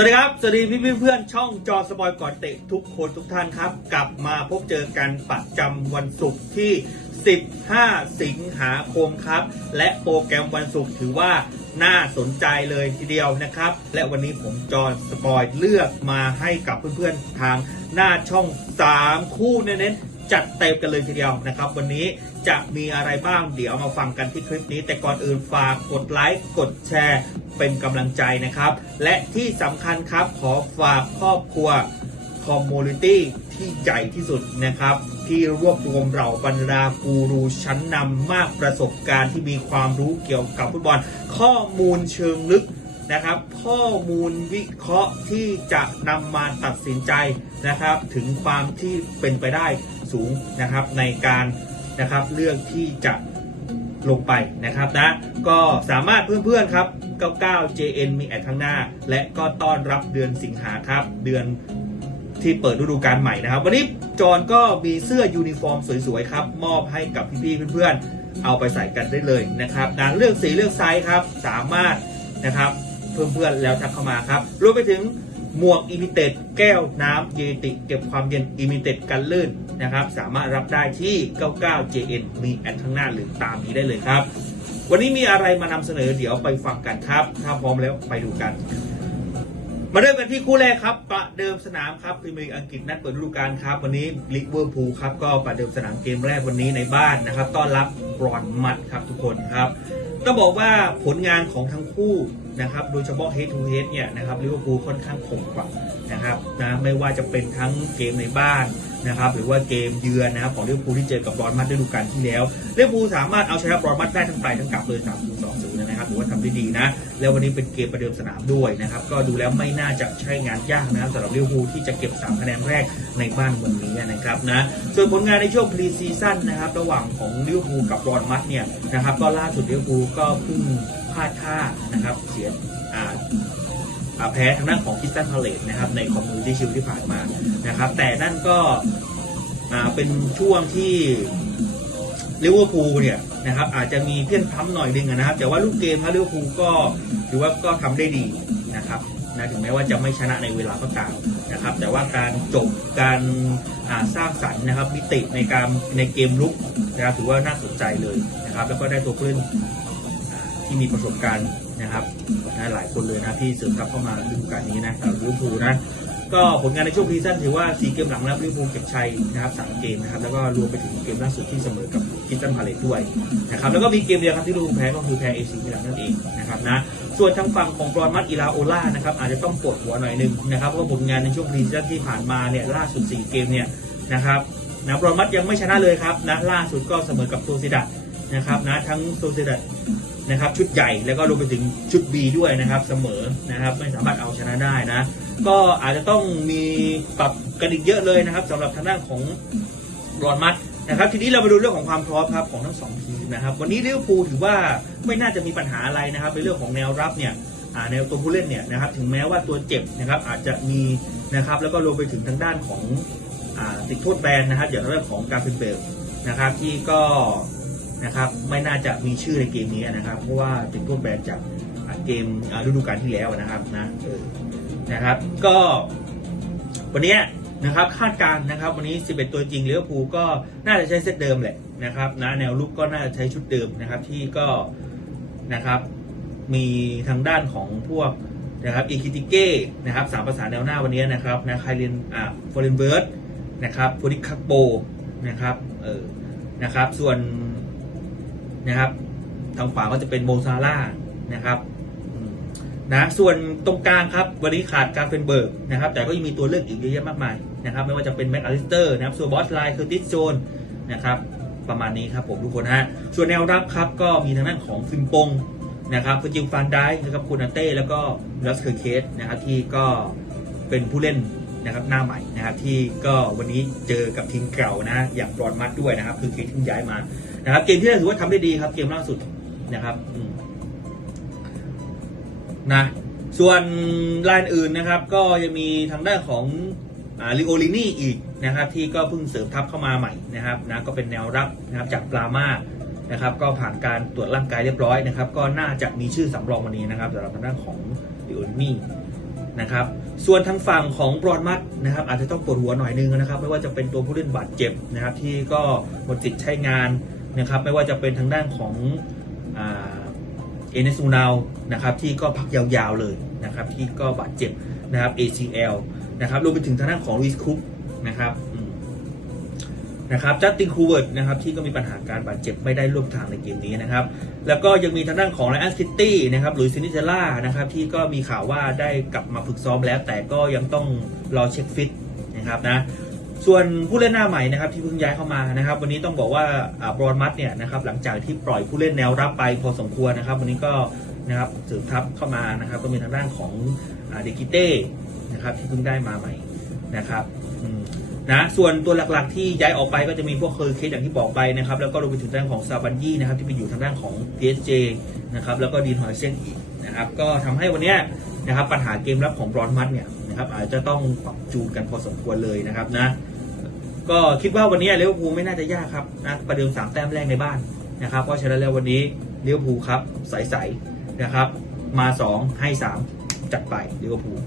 สวัสดีครับ สวัสดีพี่เพื่อนช่องจอสปอยก่อนเตะทุกคนทุกท่านครับ กลับมาพบเจอกันประจำวันศุกร์ที่ 15 สิงหาคมครับ และโปรแกรมวันศุกร์ถือว่าน่าสนใจเลยทีเดียวนะครับ และวันนี้ผมจอสปอยเลือกมาให้กับเพื่อนๆทางหน้าช่อง 3 คู่เน้นๆจัดเต็มกันเลยทีเดียวนะครับ วันนี้ จะมีอะไรบ้างเดี๋ยวมาฟังกันที่คลิปนี้ แต่ก่อนอื่นฝากกดไลค์กดแชร์เป็นกำลังใจนะครับ และที่สำคัญครับขอฝากครอบครัวคอมมูนิตี้ที่ใหญ่ที่สุดนะครับ ที่รวบรวมเราบรรดากูรูชั้นนำมากประสบการณ์ที่มีความรู้เกี่ยวกับฟุตบอล ข้อมูลเชิงลึกนะครับ ข้อมูลวิเคราะห์ที่จะนำมาตัดสินใจนะครับ ถึงความที่เป็นไปได้สูงนะครับในการ นะครับเลือกที่จะลงไปนะครับนะก็สามารถเพื่อนๆครับ 99 JN มีแอดข้างหน้า และก็ต้อนรับเดือนสิงหาครับ เดือนที่เปิดฤดูกาลใหม่นะครับ วันนี้จอนก็มีเสื้อยูนิฟอร์มสวยๆครับ มอบให้กับพี่ๆเพื่อนๆ เอาไปใส่กันได้เลยนะครับนะเลือกสีเลือกไซส์ครับ สามารถนะครับเพื่อนๆแล้วทักเข้ามาครับรวมไปถึง หมวกอิมิเต็ดแก้วน้ำเยติ เก็บความเย็นอิมิเต็ดกันลื่นนะครับ สามารถรับได้ที่ 99 JN มีแอดข้างหน้าหรือตามนี้ได้เลยครับ วันนี้มีอะไรมานำเสนอเดี๋ยวไปฟังกันครับ ถ้าพร้อมแล้วไปดูกัน มาเริ่มกันที่คู่แรกครับ ประเดิมสนามครับพรีเมียร์อังกฤษนัดเปิดฤดูกาลครับ วันนี้ลิเวอร์พูลครับก็ประเดิมสนามเกมแรกวันนี้ในบ้านนะครับ ต้อนรับบรอนมัดครับทุกคนครับต้องบอกว่าผลงานของทั้งคู่ นะครับโดยเฉพาะ head to head เนี่ยนะครับลิเวอร์พูลค่อนข้างคงกว่านะครับนะไม่ว่าจะเป็นทั้งเกมในบ้านนะครับหรือว่าเกมเยือนนะครับของลิเวอร์พูลที่เจอกับบรอนมัดฤดูกาลที่แล้วลิเวอร์พูลสามารถเอาชนะบรอนมัดได้ทั้งไปทั้งกลับเลย3 0 2 0นย์นะครับถือว่าทำได้ดีนะ แล้ววันนี้เป็นเกมประเดิมสนามด้วยนะครับก็ดูแล้วไม่น่าจะใช่งานยากนะครับสำหรับลิเวอร์พูลที่จะเก็บ3คะแนนแรกในบ้านวันนี้นะครับนะส่วนผลงานในช่วงพรีซีซั่นนะครับระหว่างของลิเวอร์พูลกับบรอนมัดเนี่ยนะครับก็ล่าสุดลิเวอร์พูลก็เพิ่ง ลาดท่านะครับเสียอ่าแพ้ทางด้านของคิสตันพาเลตนะครับในคอมมูนิตี้ชิลที่ผ่านมานะครับแต่นั่นก็อ่าเป็นช่วงที่ลิเวอร์พูลเนี่ยนะครับอาจจะมีเพี้ยนพล้ำหน่อยนึงนะครับ แต่ว่าลูกเกมครับลิเวอร์พูลก็ถือว่าก็ทำได้ดีนะครับนะถึงแม้ว่าจะไม่ชนะในเวลาก็ตามนะครับ แต่ว่าการจบการอ่าสร้างสรรค์นะครับมิติในการในเกมลุกนะครับถือว่าน่าสนใจเลยนะครับ แล้วก็ได้ตัวผู้เล่น ที่มีประสบการณ์นะครับนะหลายคนเลยนะที่เสริมทัพเข้ามาฤดูกาลนี้นะสำหรับลิเวอร์พูลนะก็ผลงานในช่วงพรีซั่นถือว่า 4 เกมหลังแล้วลิเวอร์พูลเก็บชัยนะครับ3เกมนะครับแล้วก็รวมไปถึงเกมล่าสุดที่เสมอกับคิสตันพาเลตด้วยนะครับแล้วก็มีเกมเดียวครับที่ลิเวอร์พูลแพ้ก็คือแพ้เอซีมิลานนั่นเองนะครับนะส่วนทางฝั่งของบรอนมัดอิลาโอล่านะครับอาจจะต้องปวดหัวหน่อยหนึงนะครับเพราะว่าผลงานในช่วงพรีซั่นที่ผ่านมาเนี่ยล่าสุด 4 เกมเนี่ยนะครับนะบรอนมัดยังไม่ชนะเลยครับนะล่าสุดก็เสมอกับโซซิดัดนะครับนะทั้งโซซิดัด นะครับชุดใหญ่แล้วก็รวมไปถึงชุด B ด้วยนะครับเสมอนะครับไม่สามารถเอาชนะได้นะ ก็อาจจะต้องมีปรับกันอีกเยอะเลยนะครับสำหรับทางด้านของรอนมัดนะครับทีนี้เรามาดูเรื่องของความพร้อมครับของทั้งสองทีมนะครับวันนี้ลิเวอร์พูลถือว่าไม่น่าจะมีปัญหาอะไรนะครับในเรื่องของแนวรับเนี่ยอ่าแนวตัวผู้เล่นเนี่ยนะครับถึงแม้ว่าตัวเจ็บนะครับอาจจะมีนะครับแล้วก็รวมไปถึงทางด้านของอติดโทษแบนนะครับอย่างเรื่องของการเป็นเบลนะครับที่ก็ นะครับ ไม่น่าจะมีชื่อในเกมนี้นะครับ เพราะว่าเป็นพวกแบรนด์จากเกมฤดูกาลที่แล้วนะครับนะนะครับ ก็วันนี้นะครับคาดการณ์นะครับ วันนี้ 11 ตัวจริงเลิเวอร์พูก็น่าจะใช้เซตเดิมแหละนะครับนะแนวลุกก็น่าจะใช้ชุดเดิมนะครับที่ก็นะครับมีทางด้านของพวกนะครับอีคิติเก้นะครับสามภาษาแนวหน้าวันนี้นะครับนะไคลินอ่าฟอร์เรนเบิร์ดนะครับโฟดิคักโปนะครับเออนะครับส่วน นะครับ ทางขวาก็จะเป็นโมซาร่านะครับนะส่วนตรงกลางครับวันนี้ขาดการเป็นเบิร์กนะครับ แต่ก็ยังมีตัวเลือกอีกเยอะแยะมากมายนะครับ ไม่ว่าจะเป็นแม็กอลิสเตอร์นะครับส่วนบอสไลน์คือติสโจนนะครับ ประมาณนี้ครับผมทุกคนฮะส่วนแนวรับครับก็มีทางด้านของฟิมปงนะครับฟจิลฟานได้นะครับคูนาเต้แล้วก็ลัสเคอร์เคสนะครับที่ก็เป็นผู้เล่น นะครับหน้าใหม่นะครับที่ก็วันนี้เจอกับทีมเก่านะอย่างบรอนมัดด้วยนะครับ คือเคสที่ย้ายมานะครับ เกมที่ถือว่าทำได้ดีครับ เกมล่าสุดนะครับนะส่วนรายอื่นนะครับ ก็ยังมีทางด้านของลิโอลินี่อีกนะครับ ที่ก็เพิ่งเสริมทัพเข้ามาใหม่นะครับนะก็เป็นแนวรับนะครับจากปลามานะครับ ก็ผ่านการตรวจร่างกายเรียบร้อยนะครับ ก็น่าจะมีชื่อสำรองวันนี้นะครับสำหรับทางด้านของลิโอลินี่ นะครับ ส่วนทางฝั่งของบรอนมัดนะครับ อาจจะต้องปวดหัวหน่อยนึงนะครับ ไม่ว่าจะเป็นตัวผู้เล่นบาดเจ็บนะครับ ที่ก็หมดสิทธิ์ใช้งานนะครับ ไม่ว่าจะเป็นทางด้านของเอเนซูนาวนะครับ ที่ก็พักยาวๆเลยนะครับ ที่ก็บาดเจ็บนะครับ ACL นะครับรวมไปถึงทางด้านของลุยส์คุปนะครับ นะครับจัสตินคูเวิร์ดนะครับที่ก็มีปัญหาการบาดเจ็บไม่ได้ร่วมทางในเกมนี้นะครับ แล้วก็ยังมีทางด้านของไลออนซิตี้นะครับหรือซินิเจล่านะครับที่ก็มีข่าวว่าได้กลับมาฝึกซ้อมแล้ว แต่ก็ยังต้องรอเช็คฟิตนะครับนะส่วนผู้เล่นหน้าใหม่นะครับที่เพิ่งย้ายเข้ามานะครับ วันนี้ต้องบอกว่าบรอนมัดเนี่ยนะครับหลังจากที่ปล่อยผู้เล่นแนวรับไปพอสมควรนะครับ วันนี้ก็นะครับเสริมทัพเข้ามานะครับ ก็มีทางด้านของเดกิเต้นะครับที่เพิ่งได้มาใหม่นะครับ นะส่วนตัวหลักๆ ที่ย้ายออกไปก็จะมีพวกเคอร์เคสอย่างที่บอกไปนะครับ แล้วก็รวมไปถึงทางด้านของซาบันยี่นะครับที่ไปอยู่ทางด้านของ PSG นะครับแล้วก็ดีนฮอยเซนอีกนะครับก็ทำให้วันนี้นะครับปัญหาเกมรับของบรอนมัดเนี่ยนะครับอาจจะต้องปรับจูนกันพอสมควรเลยนะครับนะก็คิดว่าวันนี้เลิเวอร์พูลไม่น่าจะยากครับนะประเดิมสามแต้มแรกในบ้านนะครับเพราะฉะนั้นแล้ววันนี้เลิเวอร์พูลครับใสๆนะครับมา 2 ให้ 3 จัดไปเลิเวอร์พูล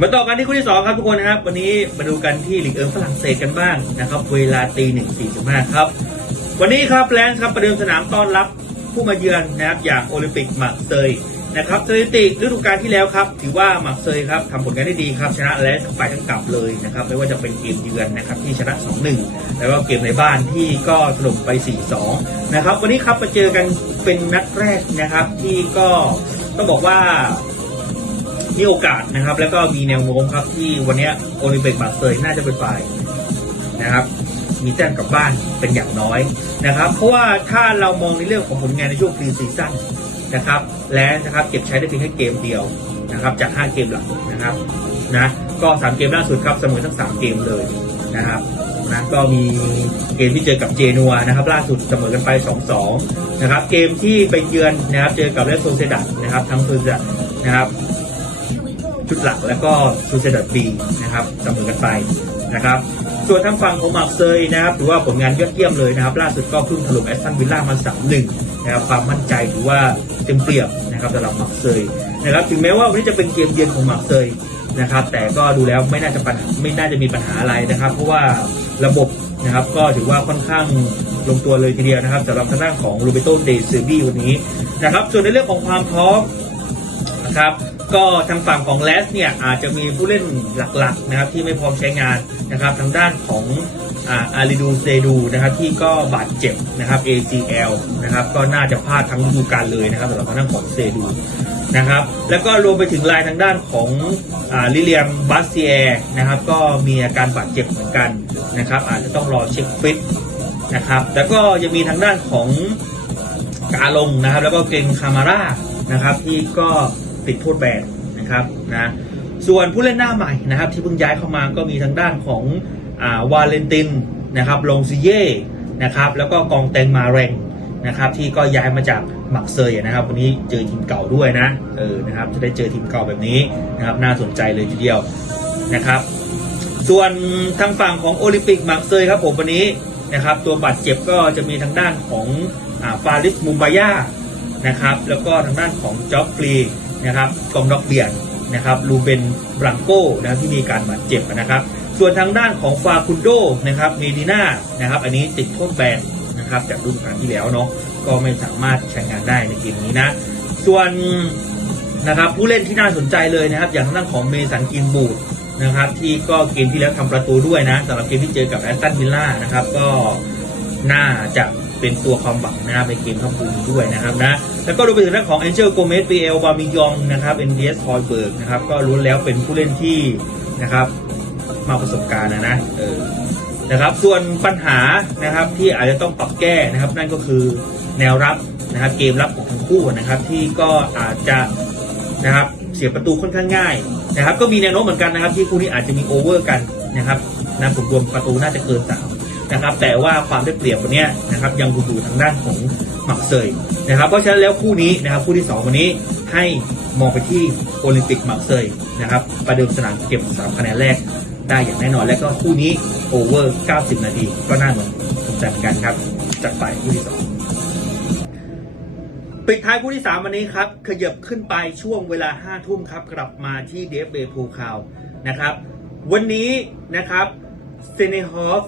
มาต่อกันที่คู่ที่ 2 ครับทุกคนนะครับ วันนี้มาดูกันที่ลีกเอิงฝรั่งเศสกันบ้างนะครับ เวลาตีหนึ่งสี่สิบห้าครับ วันนี้ครับแลนซ์ครับประเดิมสนามต้อนรับผู้มาเยือนนะครับอย่างโอลิมปิกมาร์เซยนะครับสถิติฤดูกาลที่แล้วครับ ถือว่ามาร์เซยครับทำผลงานได้ดีครับ ชนะแลนซ์ทั้งไปทั้งกลับเลยนะครับ ไม่ว่าจะเป็นเกมเยือนนะครับที่ชนะ 2-1 แล้วก็เกมในบ้านที่ก็ถล่มไป 4-2 นะครับ วันนี้ครับมาเจอกันเป็นนัดแรกนะครับที่ก็ต้องบอกว่า มีโอกาสนะครับ แล้วก็มีแนวโน้มครับที่วันนี้โอลิมปิกมาร์เซยน่าจะเป็นฝ่ายนะครับ มีแต้มกลับบ้านเป็นอย่างน้อยนะครับ เพราะว่าถ้าเรามองในเรื่องของผลงานในช่วงพรีซีซั่นนะครับ และนะครับเก็บใช้ได้เพียงแค่เกมเดียวนะครับ จาก 5 เกมหลักนะครับนะก็ 3 เกมล่าสุดครับเสมอทั้ง 3 เกมเลยนะครับนะก็มีเกมที่เจอกับเจนัวนะครับล่าสุดเสมอกันไป 2-2 นะครับเกมที่ไปเยือนนะครับเจอกับเลสโซเซดัตนะครับทั้งโซเซดัตนะครับ ชุดหลักแล้วก็ซูเซดัตบีนะครับเสมอกันไปนะครับส่วนทางฝั่งของมาร์เซยนะครับถือว่าผลงานยอดเยี่ยมเลยนะครับ ล่าสุดก็เพิ่งถล่มแอสตันวิลล่ามา3-1นะครับความมั่นใจถือว่าเต็มเปี่ยมนะครับสำหรับมาร์เซยนะครับถึงแม้ว่าวันนี้จะเป็นเกมเยือนของมาร์เซยนะครับ แต่ก็ดูแล้วไม่น่าจะปัญหาไม่น่าจะมีปัญหาอะไรนะครับ เพราะว่าระบบนะครับก็ถือว่าค่อนข้างลงตัวเลยทีเดียวนะครับสำหรับทางด้านของรูเบโตเดซอร์บี้วันนี้นะครับ ส่วนในเรื่องของความพร้อมนะครับ ก็ทางฝั่งของแลสเนี่ยอาจจะมีผู้เล่นหลักๆนะครับที่ไม่พร้อมใช้งานนะครับทางด้านของอาริดูเซดูนะครับที่ก็บาดเจ็บนะครับ ACL นะครับก็น่าจะพลาดทั้งฤดูกาลเลยนะครับสำหรับทางด้านของเซดูนะครับแล้วก็รวมไปถึงลายทางด้านของอลิเลียมบัสเซียนะครับก็มีอาการบาดเจ็บเหมือนกันนะครับอาจจะต้องรอเช็คฟิตนะครับแล้วก็ยังมีทางด้านของกาลงนะครับแล้วก็เกงคามาร่านะครับที่ก็ ติดโทษแบนนะครับนะส่วนผู้เล่นหน้าใหม่นะครับ ที่เพิ่งย้ายเข้ามาก็มีทางด้านของอวาเลนตินนะครับลงซิเย่นะครับแล้วก็กองแตงมาแรงนะครับที่ก็ย้ายมาจากมักเซยนะครับ วันนี้เจอทีมเก่าด้วยนะเออนะครับจะได้เจอทีมเก่าแบบนี้นะครับน่าสนใจเลยทีเดียวนะครับ ส่วนทางฝั่งของโอลิมปิกมาร์เซยครับผมวันนี้นะครับตัวบาดเจ็บก็จะมีทางด้านของอฟาริสมุมบายานะครับแล้วก็ทางด้านของจ็อบฟรี นะครับกองดอกเบียนนะครับลูเบนบรังโกนะที่มีการบาดเจ็บนะครับ ส่วนทางด้านของฟาคุนโดนะครับเมดิน่านะครับ อันนี้ติดโทษแบนนะครับจากฤดูกาลที่แล้วเนาะก็ไม่สามารถใช้งานได้ในเกมนี้นะ ส่วนนะครับผู้เล่นที่น่าสนใจเลยนะครับ อย่างทางด้านของเมสันกินบูดนะครับที่ก็เกมที่แล้วทำประตูด้วยนะสำหรับเกมที่เจอกับแอสตันวิลล่านะครับก็น่าจะ เป็นตัวความหวังนะครับในเกมทัพปูนี้ด้วยนะครับนะแล้วก็ดูไปถึงเรื่องของเอเจลโกเมสปีเอลบามิยองนะครับเอ็นดีเอสทอยเบิร์กนะครับก็ล้วนแล้วเป็นผู้เล่นที่นะครับมาประสบการณ์นะนะเออนะครับส่วนปัญหานะครับที่อาจจะต้องปรับแก้นะครับ นั่นก็คือแนวรับนะครับเกมรับของทั้งคู่นะครับ ที่ก็อาจจะนะครับเสียประตูค่อนข้างง่ายนะครับ ก็มีแนวโน้มเหมือนกันนะครับ ที่คู่นี้อาจจะมีโอเวอร์กันนะครับนะผมรวมประตูน่าจะเกินสาม นะครับ แต่ว่าความได้เปรียบวันนี้นะครับยังอยู่ทางด้านของหมักเซยนะครับ เพราะฉะนั้นแล้วคู่นี้นะครับคู่ที่สองวันนี้ให้มองไปที่โอลิมปิกหมักเซยนะครับ ประเดิมสนามเก็บสามคะแนนแรกได้อย่างแน่นอน และก็คู่นี้โอเวอร์ 90 นาที ก็น่าหนสนใจเหมือนกันครับจัดไปคู่ที่สองปิดท้ายคู่ที่ 3 วันนี้ครับ ขยับขึ้นไปช่วงเวลา5ทุ่มครับ กลับมาที่เดฟเบพูคาวนะครับ วันนี้นะครับเซเนฮอฟ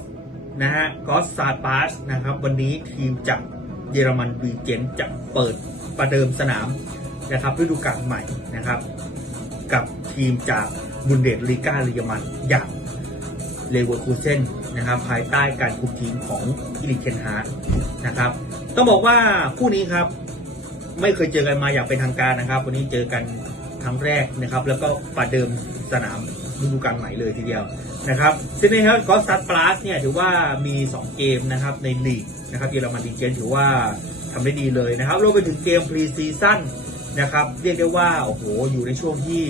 นะฮะกอสซาปาสนะครับ วันนี้ทีมจากเยอรมันวีเจนจะเปิดประเดิมสนามนะครับฤดูกาลใหม่นะครับ กับทีมจากบุนเดสลีกาเยอรมันอย่างเลเวอร์คูเซนนะครับ ภายใต้การคุมทีมของอิริเคนฮาร์นะครับ ต้องบอกว่าคู่นี้ครับ ไม่เคยเจอกันมาอย่างเป็นทางการนะครับ วันนี้เจอกันครั้งแรกนะครับ แล้วก็ประเดิมสนาม ฤดูกาลใหม่เลยทีเดียวนะครับซิดนีย์ครับก็ซัดปลาสเนี่ยถือว่ามี 2 เกมนะครับในลีกนะครับเยอรมันดีเจนถือว่าทำได้ดีเลยนะครับรวมไปถึงเกมพรีซีซั่นนะครับเรียกได้ว่าโอ้โหอยู่ในช่วงที่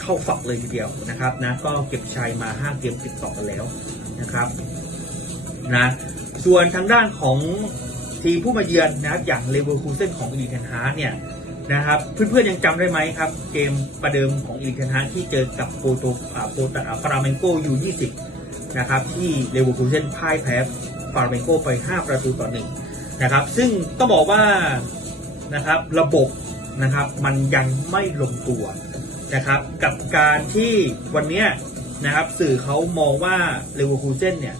เข้าฝักเลยทีเดียวนะครับนะก็เก็บชัยมา 5 เกมติดต่อกันแล้วนะครับนะส่วนทางด้านของทีมผู้มาเยือนนะครับอย่างเลเวอร์คูเซนของอีลิเทนฮาร์เนี่ย นะครับ เพื่อนๆยังจำได้ไหมครับ เกมประเดิมของอีลิเทนฮาที่เจอกับโปโตโปตาฟราเมนโกอยู่ 20 นะครับ ที่เลเวอร์คูเซนพ่ายแพ้ฟราเมนโกไป 5 ประตูต่อหนึ่งนะครับ ซึ่งต้องบอกว่านะครับระบบนะครับมันยังไม่ลงตัวนะครับกับการที่วันนี้นะครับสื่อเขามองว่าเลเวอร์คูเซนเนี่ย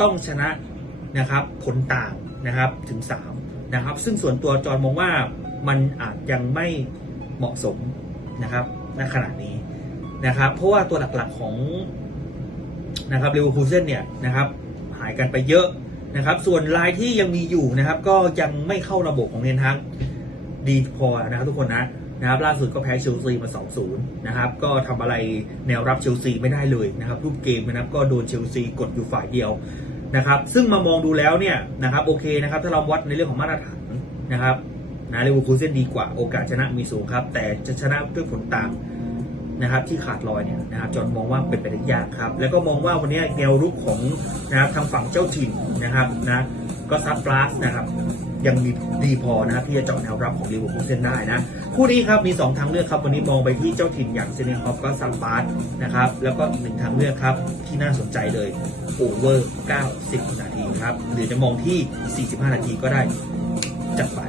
ต้องชนะนะครับผลต่างนะครับถึง 3 นะครับ ซึ่งส่วนตัวจอห์นมองว่า มันอาจยังไม่เหมาะสมนะครับณขณะนี้นะครับ เพราะว่าตัวหลักๆของนะครับเลเวอร์คูเซนเนี่ยนะครับหายกันไปเยอะนะครับ ส่วนรายที่ยังมีอยู่นะครับ ก็ยังไม่เข้าระบบของเทนทักดีพอนะครับทุกคนนะนะครับล่าสุดก็แพ้เชลซีมา 2-0 นะครับ ก็ทำอะไรแนวรับเชลซีไม่ได้เลยนะครับรูปเกมนะครับก็โดนเชลซีกดอยู่ฝ่ายเดียวนะครับ ซึ่งมามองดูแล้วเนี่ยนะครับโอเคนะครับ ถ้าเราวัดในเรื่องของมาตรฐานนะครับ นะเลเวอร์คูเซนดีกว่าโอกาสชนะมีสูงครับ แต่จะชนะด้วยผลต่างนะครับที่ขาดลอยเนี่ยนะครับจอนมองว่าเป็นไปได้ยากครับ แล้วก็มองว่าวันนี้แนวรุกของนะครับทางฝั่งเจ้าถิ่นนะครับนะก็ซับปลาสนะครับยังมีดีพอนะครับที่จะเจาะแนวรับของลิเวอร์พูลเซนได้นะคู่นี้ครับมี 2 ทางเลือกครับ วันนี้มองไปที่เจ้าถิ่นอย่างเซเนฮอฟก็ซับปลาสนะครับแล้วก็อีกหนึ่งทางเลือกครับที่น่าสนใจเลยโอเวอร์ 90 นาทีครับหรือจะมองที่ 45 นาทีก็ได้จัดไป